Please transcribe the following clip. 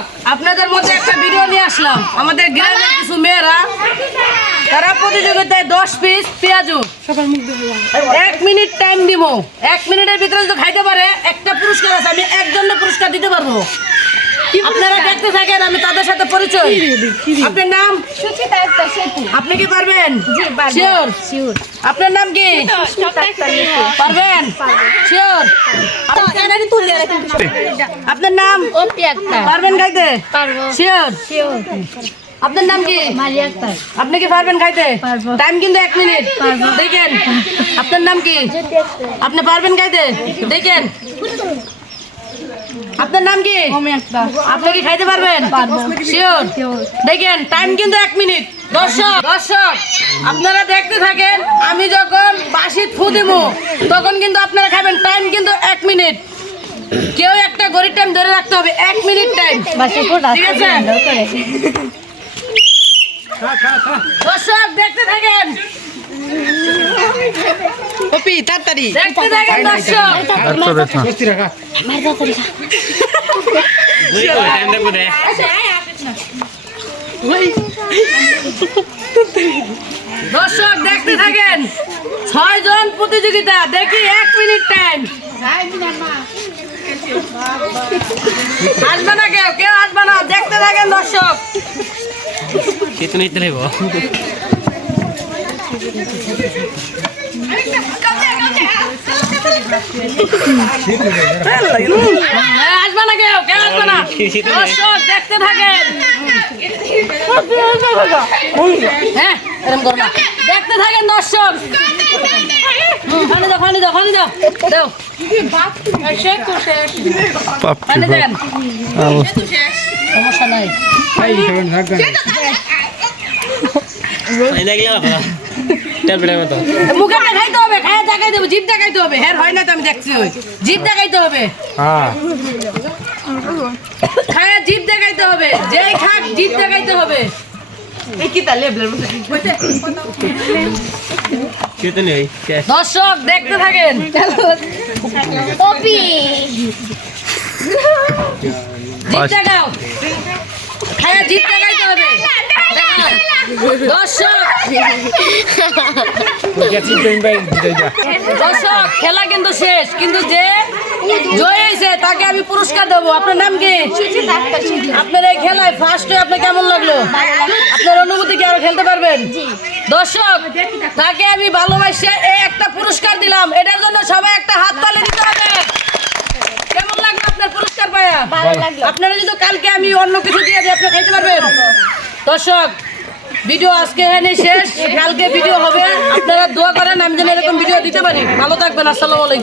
দর্শক আপনাদের মধ্যে একটা ভিডিও নিয়ে আসলাম। আমাদের গ্রামের কিছু মেয়েরা তারা প্রতিযোগিতায় 10 পিস পেঁয়াজু 1 মিনিট টাইম দিব। 1 মিনিটের ভিতরে যদি খাইতে পারে একটা পুরস্কার আছে, আমি একজনের পুরস্কার দিতে পারবো। আপনারা দেখতে থাকেন, আমি তাদের সাথে পরিচয়। আপনার নাম? সুচিতা আক্তার সেতু। আপনি কি পারবেন? জি পারবো। শিওর? শিওর। আপনার নাম কি? সুচিতা আক্তার সেতু। পারবেন? শিওর? আপনার নাম? অপি আক্তার। পারবেন খাইতে? পারবো। শিওর? শিওর। আপনার নাম কি? মারিয়া আক্তার। আপনি কি পারবেন খাইতে? পারবো। টাইম কিন্তু 1 মিনিট। পারবো। দেখেন আপনার নাম কি? জ্যোতি আক্তার। আপনি পারবেন খাইতে? দেখেন আপনার নাম কি? অমি আক্তার। আপনি কি খাইতে পারবেন? পারবো। শিওর? শিওর। দেখেন টাইম কিন্তু 1 মিনিট। দর্শক আপনারা দেখতে থাকেন, আমি যখন বাঁশি ফু দিব তখন কিন্তু আপনারা খাবেন। টাইম কিন্তু 1 মিনিট। কেউ একটা গরিব টাইম ধরে রাখতে হবে, 1 মিনিট টাইম। বাসে পোড়া। ঠিক আছে? দর্শক দেখতে থাকেন, কপি তাড়াতাড়ি দেখতে থাকেন দর্শক। দর্শক দেখতে থাকেন, 6 জন প্রতিযোগিতা। দেখি 1 মিনিট টাইম। আসবে না, কেউ আসবে না। দেখতে থাকেন দর্শক। আসবে না, কেউ আসবে না। দর্শক দেখতে থাকেন। হ্যাঁ এরকম করো না। দেখতে থাকেন দর্শক। পানি দাও, পানি দাও, পানি দাও, দাও পানি দেন। সমস্যা নাই। মুখে দেখাইতে হবে, খায় দেখাইতে হবে, জিভ দেখাইতে হবে। হ্যাঁ হয় না তো, আমি দেখছি। ওই জিভ দেখাইতে হবে, খায় জিভ দেখাইতে হবে। যেই খাক জিভ দেখাইতে হবে। দর্শক দেখতে থাকেন। অপি। জিভ দেখাও, খায় জিভ দেখাইতে হবে। দেখান। দর্শক দর্শক খেলা কিন্তু শেষ, কিন্তু যে জয় হয়েছে তাকে আমি পুরস্কার দেবো। আপনার নাম কি? সুচিতা আক্তার সেতু। আপনার এই খেলায় ফার্স্ট হয়ে আপনার কেমন লাগলো? আপনার অনুভূতি কি? আরো খেলতে পারবেন? দর্শক তাকে আমি ভালোবাসে একটা পুরস্কার দিলাম। এটার জন্য সবাই একটা হাত তালি দিতে হবে। কেমন লাগলো আপনার পুরস্কার পায়া? ভালো লাগলো। আপনারা যদি কালকে আমি অন্য কিছু দিয়ে দিই, আপনি খাইতে পারবেন? দর্শক ভিডিও আজকে এখানে শেষ, কালকে ভিডিও হবে। আপনারা দোয়া করেন আমি যেন এরকম ভিডিও দিতে পারি। ভালো থাকবেন। আসসালামু আলাইকুম।